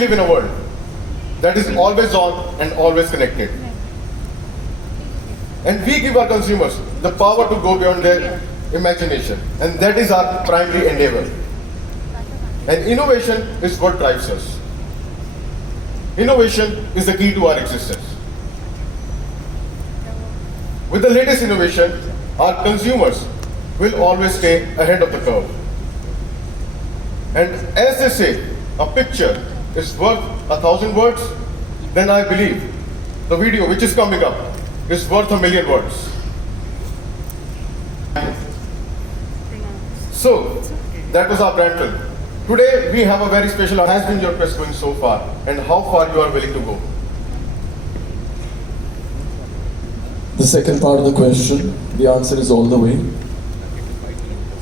live in a world that is always on and always connected. And we give our consumers the power to go beyond their imagination. And that is our primary endeavor. And innovation is what drives us. Innovation is the key to our existence. With the latest innovation, our consumers will always stay ahead of the curve. And as they say, a picture is worth 1,000 words, then I believe the video which is coming up is worth 1,000,000 words. So, that was our brand film. Today, we have a very special. How has been your quest going so far, and how far you are willing to go? The second part of the question, the answer is all the way.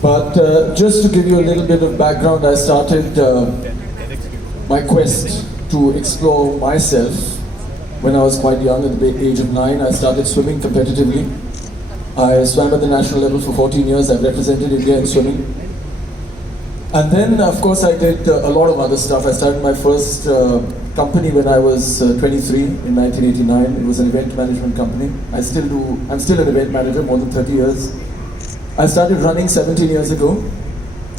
But just to give you a little bit of background, I started my quest to explore myself when I was quite young, at the age of 9. I started swimming competitively. I swam at the national level for 14 years. I've represented India in swimming. And then, of course, I did a lot of other stuff. I started my first company when I was 23 in 1989. It was an event management company. I'm still an event manager, more than 30 years. I started running 17 years ago,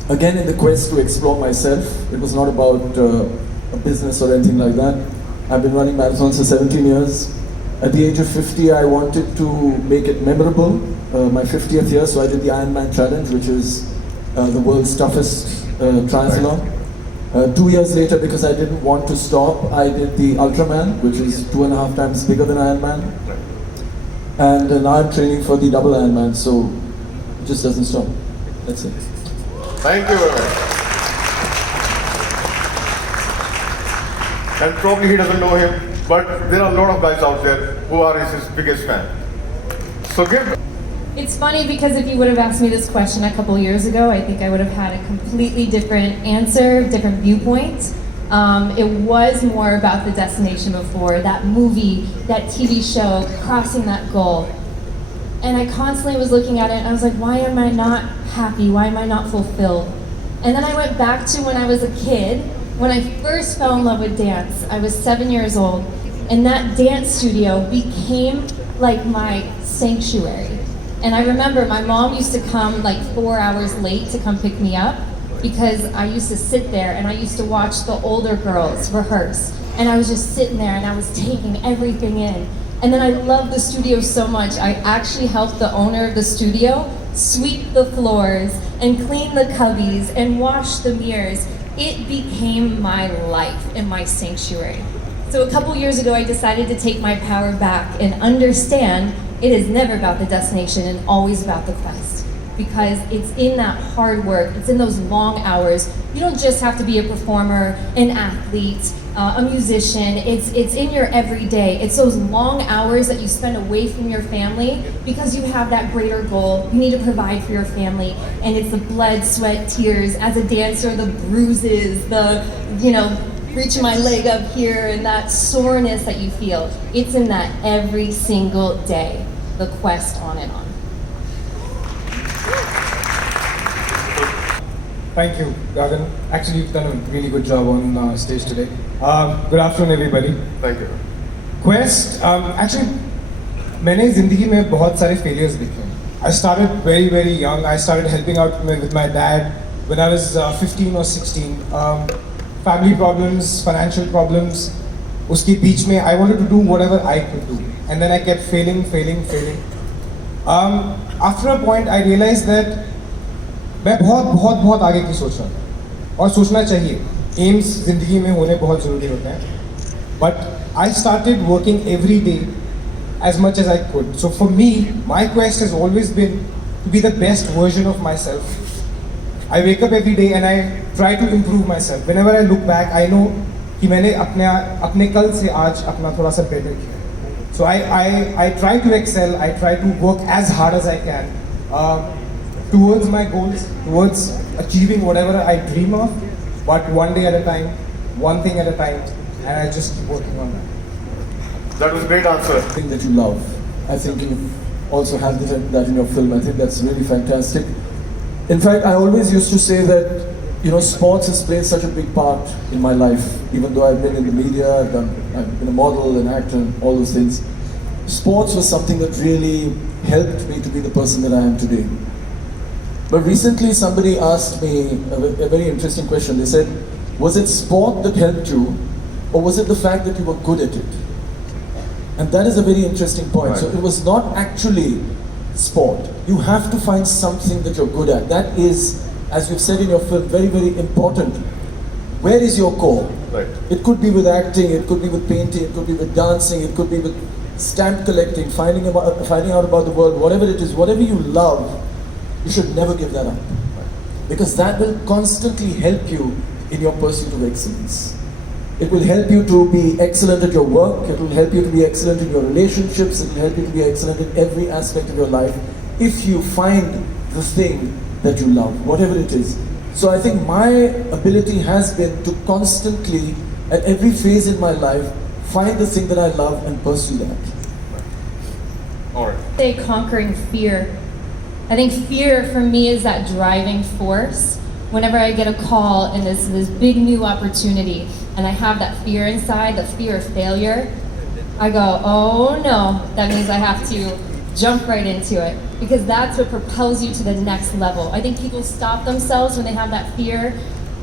again in the quest to explore myself. It was not about a business or anything like that. I've been running marathons for 17 years. At the age of 50, I wanted to make it memorable, my 50th year, so I did the Ironman Challenge, which is the world's toughest triathlon. 2 years later, because I didn't want to stop, I did the Ultraman, which is 2.5 times bigger than Ironman. And now I'm training for the double Ironman, so it just doesn't stop. That's it. Thank you very much. And probably he doesn't know him, but there are a lot of guys out there who are his biggest fan. So give. It's funny because if you would have asked me this question a couple years ago, I think I would have had a completely different answer, different viewpoint. It was more about the destination before, that movie, that TV show, crossing that goal. And I constantly was looking at it and I was like, why am I not happy? Why am I not fulfilled? And then I went back to when I was a kid, when I first fell in love with dance. I was 7 years old, and that dance studio became like my sanctuary. And I remember my mom used to come like 4 hours late to come pick me up because I used to sit there and I used to watch the older girls rehearse. And I was just sitting there and I was taking everything in. And then I loved the studio so much, I actually helped the owner of the studio sweep the floors and clean the cubbies and wash the mirrors. It became my life and my sanctuary. So a couple years ago, I decided to take my power back and understand it is never about the destination and always about the quest. Because it's in that hard work, it's in those long hours. You don't just have to be a performer, an athlete, a musician. It's in your everyday. It's those long hours that you spend away from your family because you have that greater goal. You need to provide for your family. And it's the blood, sweat, tears. As a dancer, the bruises, the, reaching my leg up here and that soreness that you feel. It's in that every single day, the quest on and on. Thank you, Gagan. Actually, you've done a really good job on stage today. Good afternoon, everybody. Thank you. Quest, actually, मैंने ज़िंदगी में बहुत सारे failures देखे. I started very, very young. I started helping out with my dad when I was 15 or 16. Family problems, financial problems. उसके बीच में I wanted to do whatever I could do, and then I kept failing. After a point, I realized that मैं बहुत आगे की सोच रहा हूँ और सोचना चाहिए. एम्स ज़िंदगी में होने बहुत ज़रूरी होते हैं. But I started working every day as much as I could. So for me, my quest has always been to be the best version of myself. I wake up every day and I try to improve myself. Whenever I look back, I know कि मैंने अपने कल से आज अपना थोड़ा सा better किया. So I try to excel. I try to work as hard as I can. Towards my goals, towards achieving whatever I dream of, but one day at a time, one thing at a time, and I just keep working on that. That was a great answer. Thing that you love. I think you also have that in your film. I think that's really fantastic. In fact, I always used to say that sports has played such a big part in my life. Even though I've been in the media, I've been a model, an actor, all those things. Sports was something that really helped me to be the person that I am today. But recently somebody asked me a very interesting question. They said, was it sport that helped you, or was it the fact that you were good at it? And that is a very interesting point. Right. So it was not actually sport. You have to find something that you're good at. That is, as you've said in your film, very, very important. Where is your core? Right. It could be with acting, it could be with painting, it could be with dancing, it could be with stamp collecting, finding out about the world, whatever it is, whatever you love, you should never give that up. Because that will constantly help you in your pursuit of excellence. It will help you to be excellent at your work, it will help you to be excellent in your relationships, it will help you to be excellent in every aspect of your life if you find the thing that you love, whatever it is. So I think my ability has been to constantly, at every phase in my life, find the thing that I love and pursue that. All right. Say conquering fear. I think fear for me is that driving force. Whenever I get a call and this big new opportunity, and I have that fear inside, the fear of failure, I go, oh no, that means I have to jump right into it, because that's what propels you to the next level. I think people stop themselves when they have that fear,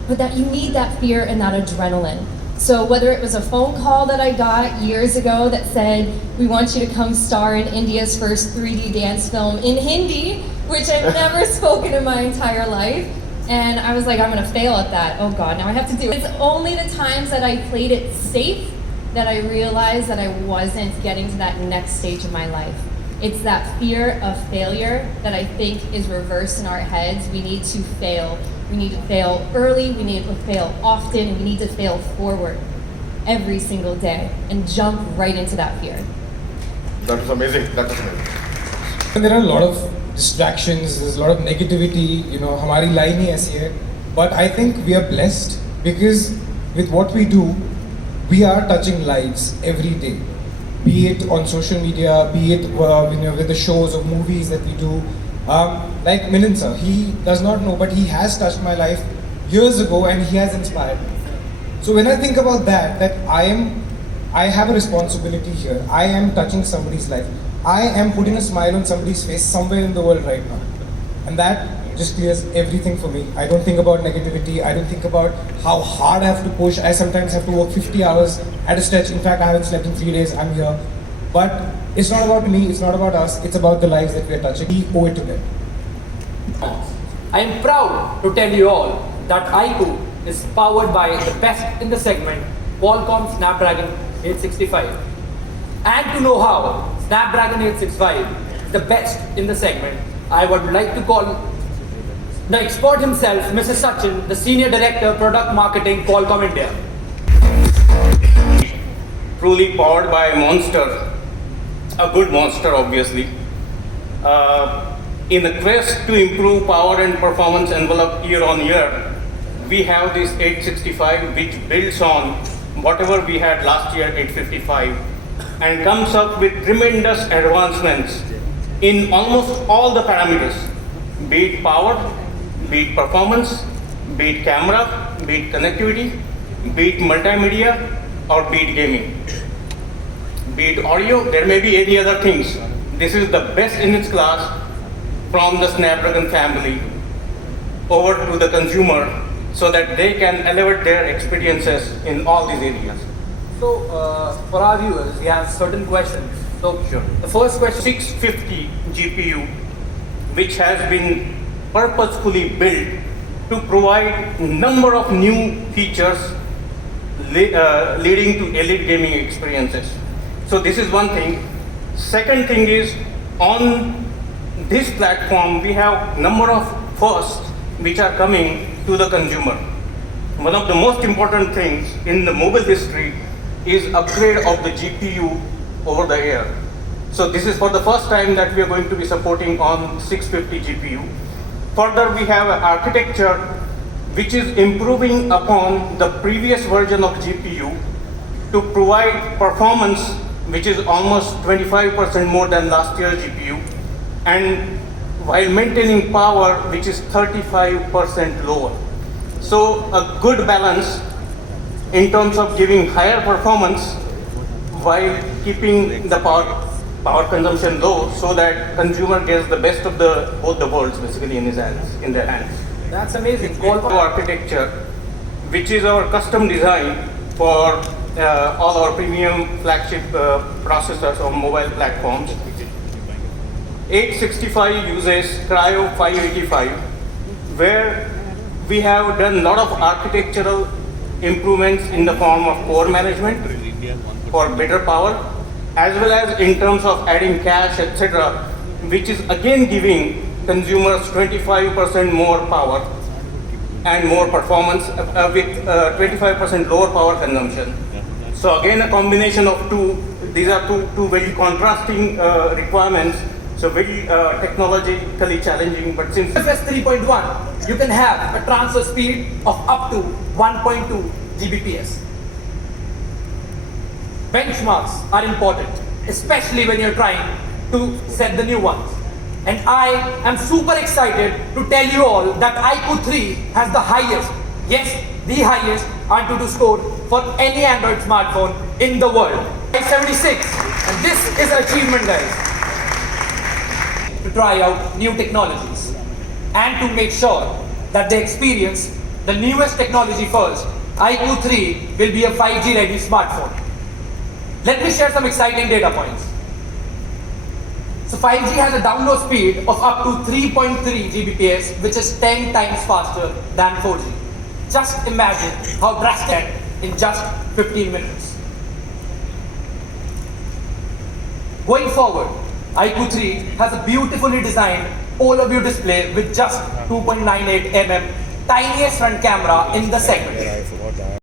but that you need that fear and that adrenaline. So whether it was a phone call that I got years ago that said, we want you to come star in India's first 3D dance film in Hindi, which I've never spoken in my entire life. And I was like, I'm gonna fail at that. Oh God, now I have to do it. It's only the times that I played it safe that I realized that I wasn't getting to that next stage of my life. It's that fear of failure that I think is reversed in our heads. We need to fail. We need to fail early, we need to fail often, and we need to fail forward every single day and jump right into that fear. That is amazing. That is amazing. And there are a lot of distractions, there's a lot of negativity, हमारी line ही ऐसी है. But I think we are blessed because with what we do, we are touching lives every day. Be it on social media, be it with the shows or movies that we do. Like Milind sir, he does not know, but he has touched my life years ago and he has inspired me. So when I think about that I have a responsibility here. I am touching somebody's life. I am putting a smile on somebody's face somewhere in the world right now. And that just clears everything for me. I don't think about negativity. I don't think about how hard I have to push. I sometimes have to work 50 hours at a stretch. In fact, I haven't slept in 3 days. I'm here. But it's not about me. It's not about us. It's about the lives that we are touching. We owe it to them. I am proud to tell you all that iQOO is powered by the best in the segment, Qualcomm Snapdragon 865. And to know how Snapdragon 865 is the best in the segment, I would like to call the expert himself, Mr. Sachin, the Senior Director, Product Marketing, Qualcomm India. Truly powered by Monster, a good monster obviously. In the quest to improve power and performance envelope year on year, we have this 865 which builds on whatever we had last year 855 and comes up with tremendous advancements in almost all the parameters, be it power, be it performance, be it camera, be it connectivity, be it multimedia, or be it gaming. Be it audio, there may be any other things. This is the best in its class from the Snapdragon family over to the consumer so that they can elevate their experiences in all these areas. So, for our viewers, we have certain questions. So, Sure. the first question, 650 GPU, which has been purposefully built to provide number of new features leading to elite gaming experiences. So this is one thing. Second thing is, on this platform we have number of firsts which are coming to the consumer. One of the most important things in the mobile history is upgrade of the GPU over the air. So this is for the first time that we are going to be supporting on 650 GPU. Further, we have an architecture which is improving upon the previous version of GPU to provide performance which is almost 25% more than last year's GPU, and while maintaining power which is 35% lower. So a good balance in terms of giving higher performance while keeping the power consumption low, so that consumer gets the best of both the worlds basically in their hands. That's amazing. Qualcomm architecture, which is our custom design for all our premium flagship processors on mobile platforms. 865 uses Cryo 585, where we have done a lot of architectural improvements in the form of core management for better power, as well as in terms of adding cache, etc., which is again giving consumers 25% more power and more performance with 25% lower power consumption. So again, a combination of two. These are two very contrasting requirements. So very technologically challenging, but since UFS 3.1, you can have a transfer speed of up to 1.2 Gbps. Benchmarks are important, especially when you're trying to set the new ones. And I am super excited to tell you all that iQOO 3 has the highest, yes, the highest Antutu score for any Android smartphone in the world. 576, and this is an achievement, guys. To try out new technologies and to make sure that they experience the newest technology first, iQOO 3 will be a 5G ready smartphone. Let me share some exciting data points. So 5G has a download speed of up to 3.3 Gbps, which is 10 times faster than 4G. Just imagine how drastic in just 15 minutes. Going forward, iQOO 3 has a beautifully designed OLED display with just 2.98 mm tiniest front camera in the segment.